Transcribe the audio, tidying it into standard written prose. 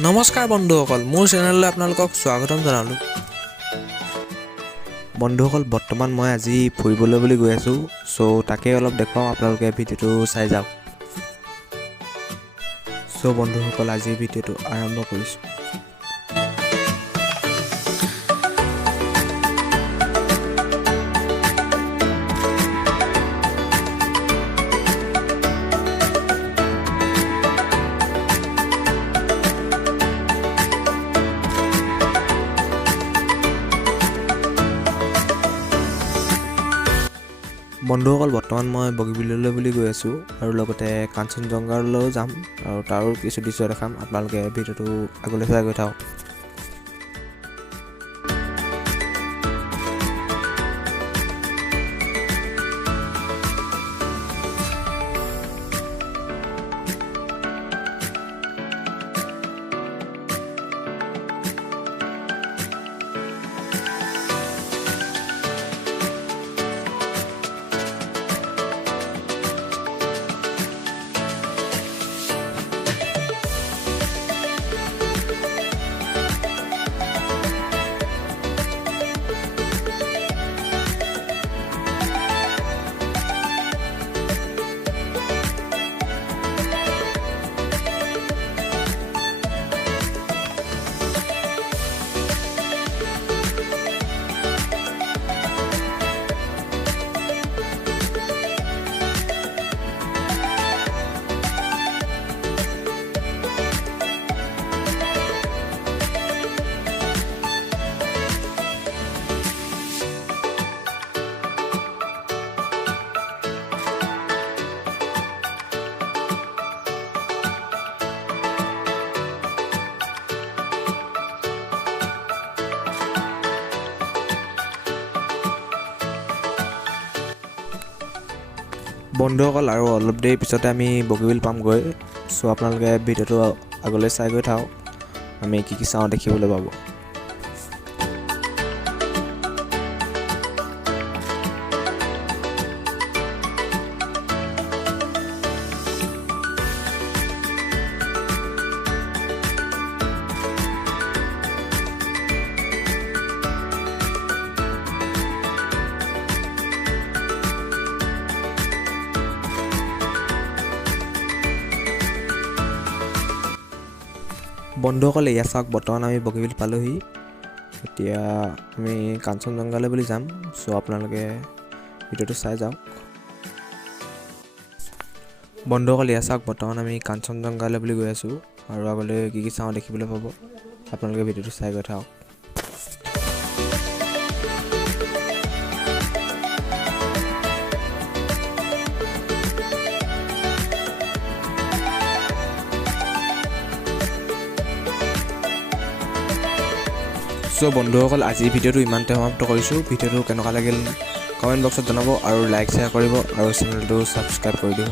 নমস্কাৰ বন্ধুসকল, মোৰ চেনেললৈ আপোনালোকক স্বাগতম জনালোঁ। বন্ধুসকল, বৰ্তমান মই আজি ফুৰিবলৈ বুলি গৈ আছোঁ, তাকে অলপ দেখুৱাওঁ, আপোনালোকে ভিডিঅ'টো চাই যাওক। বন্ধুসকল, আজি ভিডিঅ'টো আৰম্ভ কৰিছোঁ। বন্ধুসকল, বৰ্তমান মই বগীবিললৈ বুলি গৈ আছোঁ আৰু লগতে কাঞ্চনজংঘালৈও যাম আৰু তাৰো কিছু দৃশ্য দেখাম। আপোনালোকে ভিডিঅ'টো আগলৈ চাই গৈ থাকক। বন্ধুসকল, আৰু অলপ দেৰি পিছতে আমি বগীবিল পামগৈ। আপোনালোকে ভিডিঅ'টো আগলৈ চাই গৈ থাকক, আমি কি কি চাওঁ দেখিবলৈ পাব। বন্ধুসকল, এয়া চাওক, বৰ্তমান আমি বগীবিল পালোহি। এতিয়া আমি কাঞ্চনজংঘালৈ বুলি যাম, আপোনালোকে ভিডিঅ'টো চাই যাওক। বন্ধুসকল, এয়া চাওক, বৰ্তমান আমি কাঞ্চনজংঘালৈ বুলি গৈ আছোঁ আৰু আগলৈ কি কি চাওঁ দেখিবলৈ পাব। আপোনালোকে ভিডিঅ'টো চাই গৈ থাকক। বন্ধুসকল, আজিৰ ভিডিঅ'টো ইমানতে সমাপ্ত কৰিছোঁ। ভিডিঅ'টো কেনেকুৱা লাগিল কমেণ্ট বক্সত জনাব আৰু লাইক শ্বেয়াৰ কৰিব আৰু চেনেলটো ছাবস্ক্ৰাইব কৰি দিব।